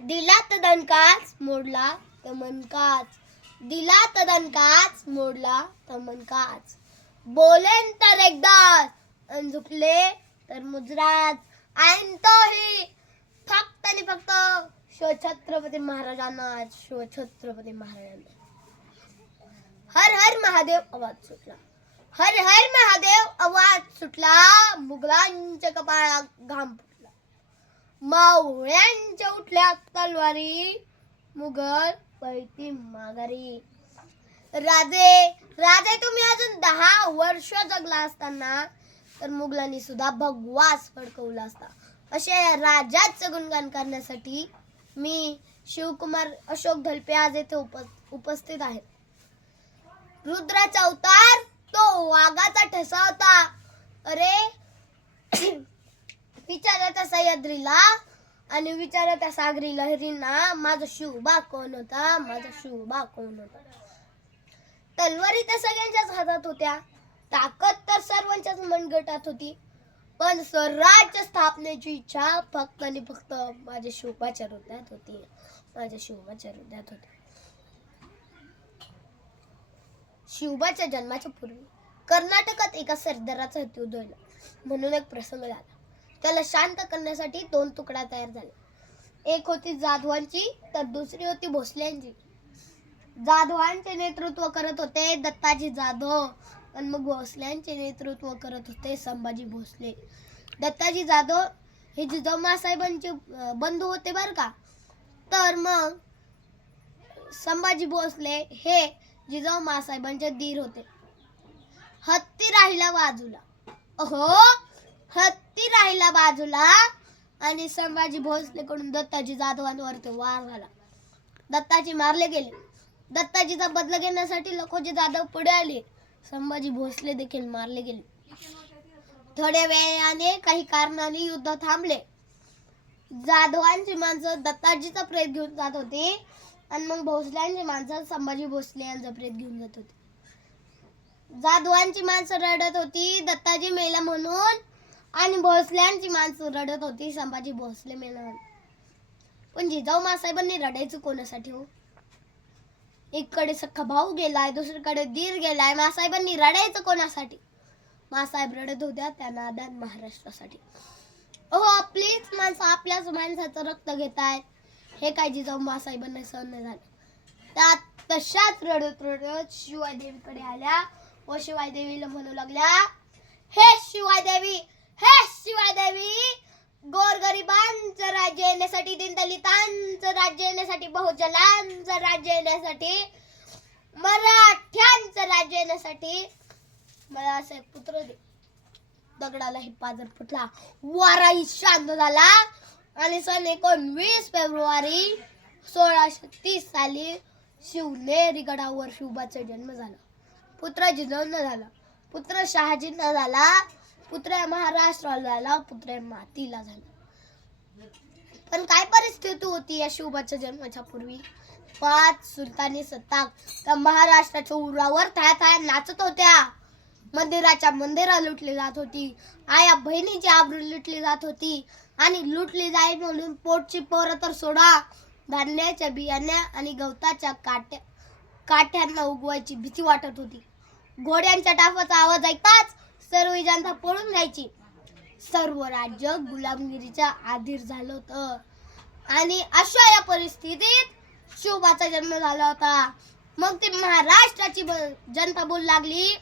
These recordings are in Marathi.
दिला तर दणकाच मोडला तर मनकाच, दिला तर दणकाच मोडला तर मनकाच, बोलेन तर एकदाच अन झुकले तर मुजराच, ऐन तोही फक्त आणि फक्त शिवछत्रपती महाराजांना, शिवछत्रपती महाराजांना. हर हर महादेव आवाज सुटला, हर हर महादेव आवाज सुटला, मुघलांच्या कपाळात घाम फुटला, मावळ्यांच्या उठल्या तलवारी, मुघल पळती माघारी. राजे राजे तुम्ही अजून 10 वर्ष जगला असताना तर मुघलांनी सुद्धा भगवास फडकवला असता. अशा या राजाचं गुणगान करण्यासाठी मी शिवकुमार अशोक धलपे आज येथे उपस्थित आहे. रुद्राचा अवतार तो वाघाचा ठसा होता. अरे विचाराच्या सह्याद्रीला आणि विचाराच्या सागरी लहरींना माझा शिवबा कोण होता, माझा शिवबा कोण होता. तलवारी त्या सगळ्यांच्याच हातात होत्या, ताकद तर सर्वांच्याच मनगटात होती, पण स्वराज्य स्थापनेची इच्छा फक्त आणि फक्त माझ्या शिवबाच्या हृदयात होती, माझ्या शिवबाच्या हृदयात होती. शिवबाच्या जन्माच्या पूर्वी कर्नाटकात एका सरदाराचा हत्ती उधळला म्हणून एक प्रसंग झाला. त्याला शांत करण्यासाठी 2 तुकड्या तयार झाल्या. एक होती जाधवांची तर दुसरी होती भोसल्यांची. जाधवांचे नेतृत्व करत होते दत्ताजी जाधव आणि मग भोसल्यांचे नेतृत्व करत होते संभाजी भोसले. दत्ताजी जाधव हे जिजाऊ साहेबांचे बंधू होते बर का. तर मग संभाजी भोसले हे जिजाऊ साहेबांचे दीर होते. हत्ती राहिला बाजूला, अहो हत्ती राहिला बाजूला आणि संभाजी भोसले कडून दत्ताजी जाधवांवर ते वार झाला. दत्ताजी मारले गेले. दत्ताजीचा बदला घेण्यासाठी लखोजी जाधव पुढे आले. संभाजी भोसले देखील मारले गेले. थोड्या वेळाने काही कारणाने युद्ध थांबले. जाधवांची माणसं दत्ताजीचा प्रेत घेऊन जात होती आणि मग भोसल्यांची माणसं संभाजी भोसले यांचा प्रेत घेऊन जात होती. जाधवांची माणसं रडत होती दत्ताजी मेला म्हणून आणि भोसल्यांची माणसं रडत होती संभाजी भोसले मेला म्हणून. पण जिजाऊ मासाहेबांनी रडायचं कोणासाठी हो? एकीकडे सख्खा भाऊ गेलाय, दुसरीकडे दीर गेलाय, मासाहेबांनी रडायचं कोणासाठी? मासाहेब रडत होत्या त्या नादान महाराष्ट्रासाठी. अहो आपलीच माणसं आपल्याच माणसाचं रक्त घेतायत, हे काय जिजाऊ मासाहेबांना सहन नाही झालं. त्या तशाच रडत रडत शिवाय देवीकडे आल्या व शिवाय देवीला म्हणू लागल्या, हे शिवाय देवी, हे शिवाय देवी, गोरगरिबांचं राज्य येण्यासाठी, दीनदलितांचं राज्य येण्यासाठी, बहुजनांचं राज्य येण्यासाठी, मराठ्यांचं राज्य येण्यासाठी मला असं एक पुत्र दे. दगडाला ही पाजर फुटला, वाराही शांत झाला आणि सन 19 फेब्रुवारी 1630 साली शिवनेरी गडावर शिवबाचा जन्म झाला. पुत्र जिजाऊंना झाला, पुत्र शहाजींना झाला, पुत्र महाराष्ट्राला झाला, पुत्र मातीला झाला. पण काय परिस्थिती होती या शिवबाच्या जन्माच्या पूर्वी? 5 सुलतानी सत्ता त्या महाराष्ट्राच्या उरावर थाया थाया नाचत होत्या. मंदिराच्या मंदिरा लुटली जात होती, आया बहिणीची आबरू लुटली जात होती आणि लुटली जाईल म्हणून पोटची पोरं तर सोडा, धान्याच्या बियाण्या आणि गवताच्या काठ्यांना उगवायची भीती वाटत होती. घोड्यांच्या टापाचा आवाज ऐकताच सर्व जनता पळून जायची. सर्व राज्य गुलामगिरीच्या अधीर झालं होतं आणि अशा या परिस्थितीत शिवबाचा जन्म झाला होता. मग ते महाराष्ट्राची जनता बोलू लागली,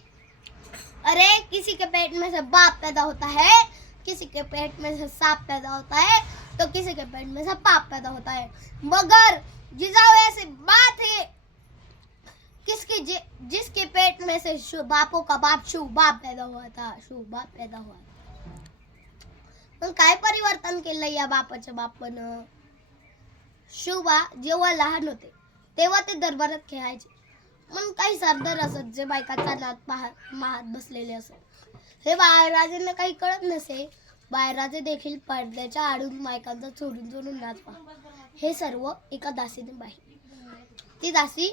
अरे किसी के पेट में से बाप पैदा होता है, किसी के पेट में से सांप पैदा होता है, तो किसी के पेट में से पाप पैदा होता है, मगर जिजाऊ ऐसी बात है जिसके पेट में से बापों का बाप शिव बाप पैदा हुआ था, शिव बाप पैदा हुआ. पण काय परिवर्तन केलं या बापाच्या बापानं? शिवबा जेव्हा लहान होते तेव्हा ते दरबारात खेळायचे. मग काही सरदार असत जे बायकाचा नाद पाहत बसलेले असत. हे बाळराजेंना काही कळत नसे. बाळराजे देखील पडद्याच्या आडून बायकांचा चोरून चोरून नाच पाहत. हे सर्व एका दासीने पाहिले. ती दासी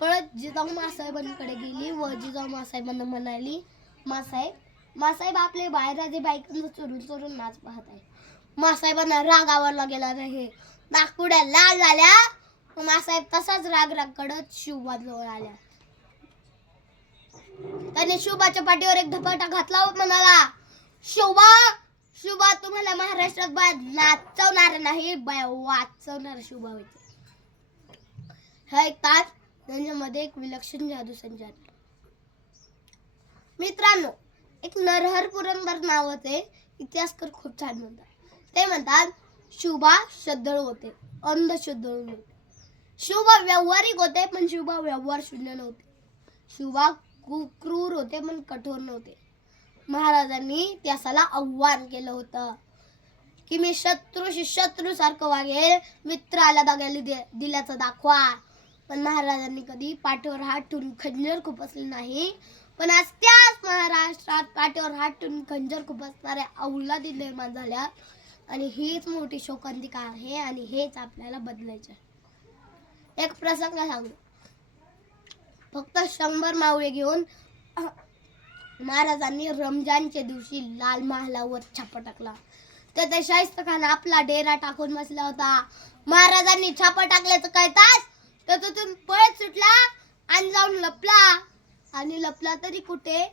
पळत जिजाऊ मासाहेबांकडे गेली व जिजाऊ मासाहेबांना म्हणाली, मासाहेब आपले बाळराजे बायकांचा चोरून चोरून नाच पाहत आहे. मासाहेबांना राग आवरला गेला नाही. नागपुड्या लाल झाल्या. मासाहेब तसाच राग कडत शिवबाजवळ आल्या. त्याने शिवबाच्या पाठीवर एक धपाटा घातला व म्हणाला, शिवबा शिवबा तुम्हाला महाराष्ट्रात बाय नाचवणार नाही, बाय वाचवणार शिवबा होते. हा एक तास त्यांच्यामध्ये एक विलक्षण जादू संचारला. मित्रांनो, एक नरहर पुरंदर नावाचे इतिहासकार खूप छान म्हणतात. ते म्हणतात शिवबा श्रद्धाळू होते, अंधश्रद्धाळू नव्हते. शिवबा व्यावहारिक होते पण शिवबा व्यवहार शून्य नव्हते. शिवबा क्रूर होते पण कठोर नव्हते. महाराजांनी त्याला आव्हान केलं होतं की मी शत्रूशी शत्रू सारखं वागेल, मित्राला दगायला दिल्याचं दाखवा. पण महाराजांनी कधी पाठीवर हात ठेवून खंजर खुपसले नाही. पण आज त्याच महाराष्ट्रात पाठीवर हात ठेवून खंजर खुपसणाऱ्या अवलादी निर्माण झाल्या. आणि हीच मोठी शोकांतिका आहे आणि हेच आपल्याला बदलायचे. एक प्रसंग सांगतो. फक्त 100 मावळे घेऊन महाराजांनी रमजानच्या दिवशी लाल महालावर छापा टाकला. तेथे शाहिस्ता खान आपला डेरा टाकून बसला होता. महाराजांनी छापा टाकल्याचं कळताच तर तिथून पळत सुटला आणि जाऊन लपला. आणि लपला तरी कुठे?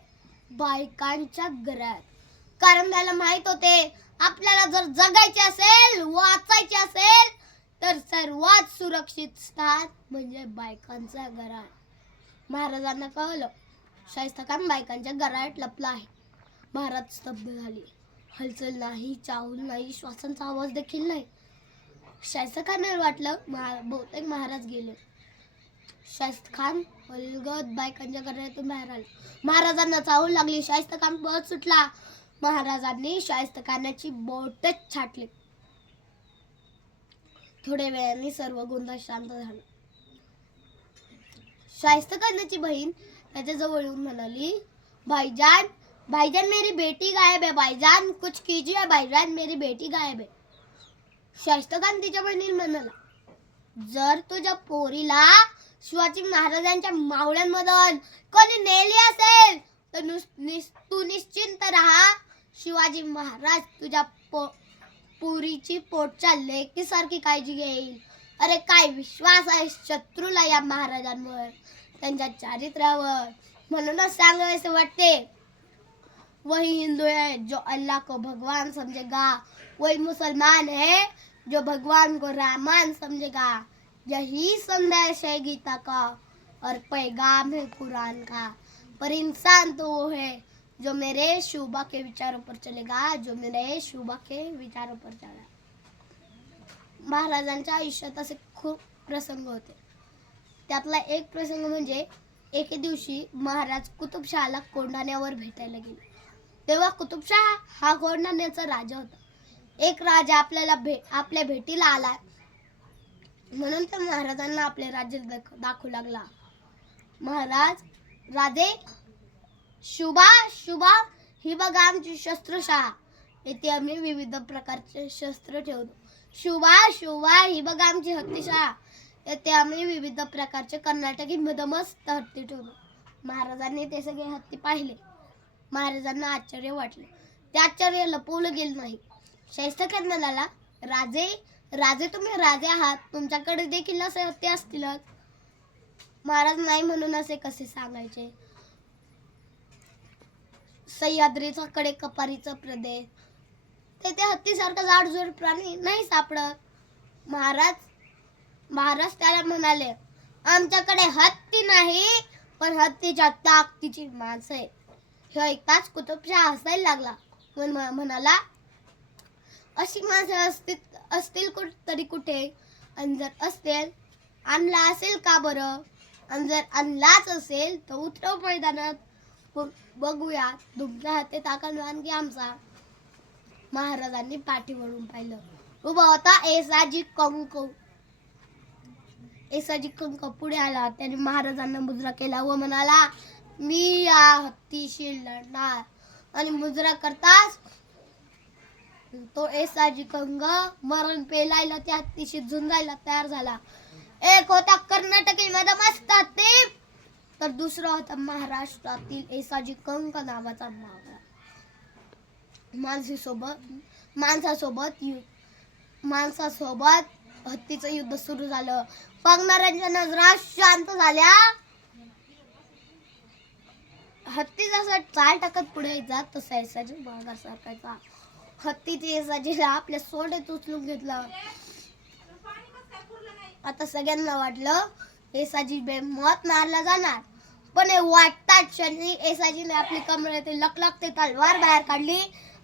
बायकांच्या घरात. कारण त्याला माहित होते आपल्याला जर जगायचे असेल, वाचायचे असेल तर सर्वात सुरक्षित स्थान म्हणजे बायकांच्या घरात. महाराजांना कळलं शाहिस्ता खान बायकांच्या घरात लपला आहे. महाराज स्तब्ध झाले. हलचल नाही, चाहूल नाही, श्वासांचा आवाज देखील नाही. शाहिस्ता खानाला वाटलं बहुतेक महाराज गेले. शाहिस्ता खान अलगद बायकांच्या घरातून बाहेर आले. महाराजांना चाहूल लागली. शाहिस्ता खान पळत सुटला. महाराजांनी शाहिस्ता खानाची बोटच छाटली. थोड्या वेळाने सर्व गोंधळ शांत झाला. शाहिस्ता खानाची बहीण त्याच्या जवळ येऊन म्हणाली, भाईजान भाईजान मेरी बेटी गायब है, भाईजान कुछ कीजिए, भाईजान मेरी बेटी गायब है. शाहिस्ता खान तिच्या बहिणीला म्हणाला, जर तुझ्या पोरीला शिवाजी महाराजांच्या मावळ्यांमधून कोणी नेली असेल तर तू निश्चिंत राहा. शिवाजी महाराज तुझ्या पुरीची पोटच्या लेकीसारखी काळजी घेईल. अरे काय विश्वास आहे शत्रूला या महाराजांवर, त्यांच्या चारित्र्यावर. म्हणूनच सांगायचं वाटते, वही हिंदू है जो अल्लाह को भगवान समझेगा, वही मुसलमान है जो भगवान को रहमान समझेगा. यही संदेश है गीता का और पैगाम है कुरान का. पर इंसान तो वो है जो मेरे शिवबा के विचारों पर चलेगा, जो मेरे शिवबा के विचारों पर चलेगा. महाराजांच्या आयुष्यात असे खूप प्रसंग होते. त्यातला एक प्रसंग म्हणजे एके दिवशी महाराज कुतुबशहाला कोंढाण्यावर भेटायला गेले. तेव्हा कुतुबशाह हा कोंढाण्याचा राजा होता. एक राजा आपल्या भेटीला आला म्हणून तर महाराजांना आपले राज्य दाखवू लागला. महाराज, राजे, शुभा ही बघा आमची शस्त्रशाळा, येथे आम्ही विविध प्रकारचे शस्त्र ठेवतो. शुभा ही बघा आमची हत्तीशाळा, येथे आम्ही विविध प्रकारचे कर्नाटकी मधमस्त हत्ती ठेवतो. महाराजांनी ते सगळे हत्ती पाहिले. महाराजांना आश्चर्य वाटले. ते आश्चर्य लपवलं गेलं नाही. शाहिस्ता खान म्हणाला, राजे तुम्ही राजे आहात, तुमच्याकडे देखील असे हत्ती असतीलच. महाराज नाही म्हणून असे कसे सांगायचे. सह्याद्रीचा कडे कपारीचा प्रदेश, तेथे हत्तीसारखा जाडजूड प्राणी नाही सापडत. महाराज त्याला म्हणाले, आमच्याकडे हत्ती नाही पण हत्तीच्या ताकदीची माणसं आहेत. हे ऐकताच कुतुबशाह हसायला लागला. म्हणाला, अशी माणसं असतील तरी कुठे, आणि जर असतील आणला असेल का बरं, आणि जर आणलाच असेल तर उतरव मैदानात, बघूया तुमच्या हाती ताकद आणखी आमचा. महाराजांनी पाठी वळून पाहिलं. उभा होता येसाजी कंक पुढे आला. त्याने महाराजांना मुजरा केला व म्हणाला, मी या हत्तीशी लढणार. आणि मुजरा करताच तो येसाजी कंक मरण पेलायला त्या हत्तीशी झुंजायला तयार झाला. एक होता कर्नाटकी मधमस्त हत्ती तर दुसरा होता महाराष्ट्रातील येसाजी कंक नावाचा मावळा. माणसासोबत हत्तीचं युद्ध सुरू झालं. बघणाऱ्यांच्या नजरा शांत झाल्या. हत्ती जसा चाल टाकत पुढे जात तसा येसाजी माघार सरकायचा. हत्तीने येसाजीला आपल्या सोंडेत उचलून घेतलं. आता सगळ्यांना वाटलं येसाजी बेमौत मारला जाणार, पण हे वाटताच क्षणी येसाजीने आपली कमरेतील लखलखती तलवार बाहेर काढली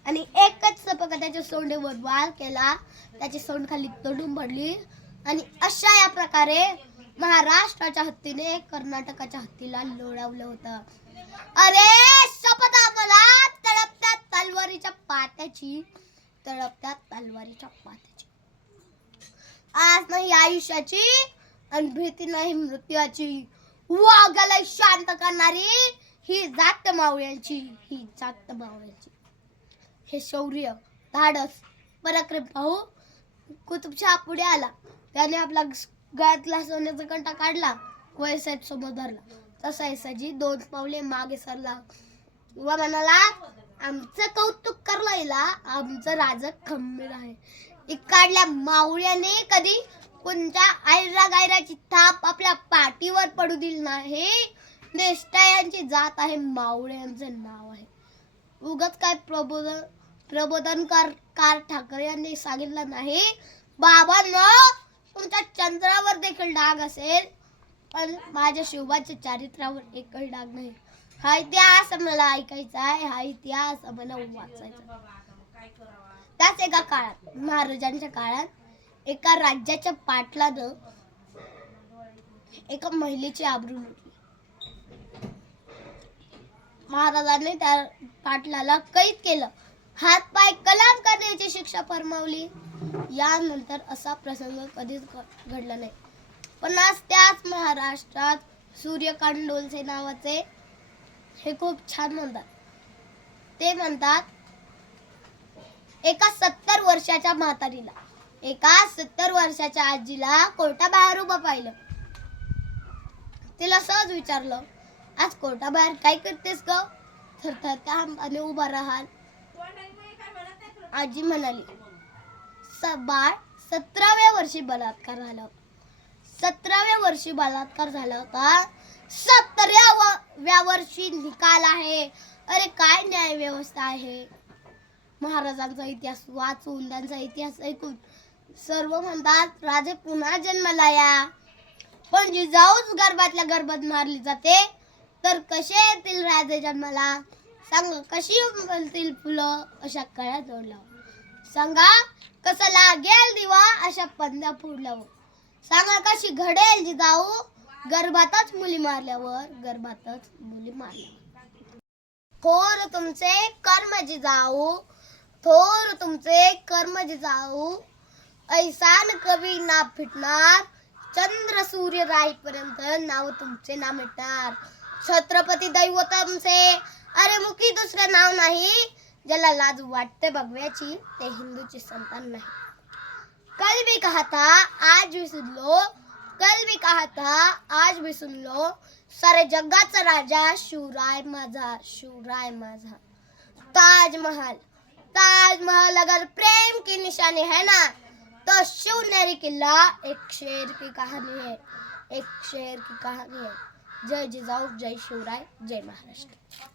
आणि एकच चपका त्याच्या सोंडेवर वार केला. त्याची सोंड खाली तडून पडली आणि अशा या प्रकारे महाराष्ट्राच्या हत्तीने कर्नाटकाच्या हत्तीला लोळवलं होतं. अरे शपथ मला तळपत्या तलवारीच्या पात्याची, तळपत्या तलवारीच्या पात्याची. आज नाही आयुष्याची आणि भीती नाही मृत्यूची. वाघाला शांत करणारी ही जात मावळ्यांची, ही जात मावळ्यांची. हे शौर्य, धाडस, पराक्रम पाहू कुतुबशाह पुढे आला. त्याने आपला गळ्यातला सोन्याचा कंठा काढला व येसाजी समोर धरला. तसा येसाजी 2 पावले मागे सरला व म्हणाला, आमचं कौतुक करला हिला, आमचं राज खंबीर आहे. इकडल्या मावळ्याने कधी कोणत्या आयरा गायराची थाप आपल्या पाठीवर पडू दिली नाही. निष्ठायांची जात आहे, मावळ्यांचं नाव आहे. उगाच काय प्रबोधनकार ठाकरे यांनी सांगितलं नाही. बाबांनो, तुमच्या चंद्रावर देखील डाग असेल, पण माझ्या शिवबाच्या चारित्र्यावर एकही डाग नाही. हा इतिहास मला ऐकायचा आहे, हा इतिहास मला वाचायचा. त्याच एका काळात, महाराजांच्या काळात एका राज्याच्या पाटलानं एका महिलेची आबरू लुटली. महाराजांनी त्या पाटलाला कैद केलं, हातपाय कलाम करण्याची शिक्षा फरमावली. यानंतर असा प्रसंग कधीच घडला नाही. पण आज त्याच महाराष्ट्रात सूर्यकांत डोलसे नावाचे हे खूप छान म्हणतात. ते म्हणतात, एका 70 वर्षाच्या म्हातारीला, एका 70 वर्षाच्या आजीला कोर्टाबाहेर उभं पाहिलं. तिला सहज विचारलं, आज कोर्टाबाहेर काय करतेस ग? थरथरत्या हाताने उभा राहाल. आजी म्हणाली, बाळ 17व्या वर्षी बलात्कार झाला. 17व्या वर्षी बलात्कार झाला होता. 17व्या वर्षी निकाल आहे. अरे काय न्याय व्यवस्था आहे. महाराजांचा इतिहास वाचून, त्यांचा इतिहास ऐकून सर्व म्हणतात, राजे पुन्हा जन्माला या. पण जिजाऊच गर्भातल्या गर्भात मारली जाते, तर कसे येतील राजे जन्माला? सांगा कशी उमलतील फुलं अशा कळ्या जोडल्यावर? सांगा कसं लागेल दिवा अशा पंध्या फोडल्यावर? सांगा कशी घडेल जिजाऊ गर्भातच मुली मारल्यावर, गर्भातच मुली मारल्यावर? थोर तुमचे कर्म जिजाऊ, थोर तुमचे कर्म जिजाऊ, ऐसान कवी ना फिटणार, चंद्र सूर्य राहीपर्यंत नाव तुमचे ना मिटणार. छत्रपती दैवतमचे अरे मुखी दुसरे नाव नाही. ज्याला लाज वाटते भगव्याची, ते हिंदूचे संतान नाही. कल भी कहा था आज भी सुन लो, कल भी कहा था आज भी सुन लो, सारे जगाचा राजा शिवराय माझा, शिवराय माझा. ताजमहल, ताजमहल अगर प्रेम की निशानी है ना, तो शिवनेरी किल्ला एक शेर की कहानी है, एक शेर की कहानी है. जय जिजाऊ, जय शिवराय, जय महाराष्ट्र.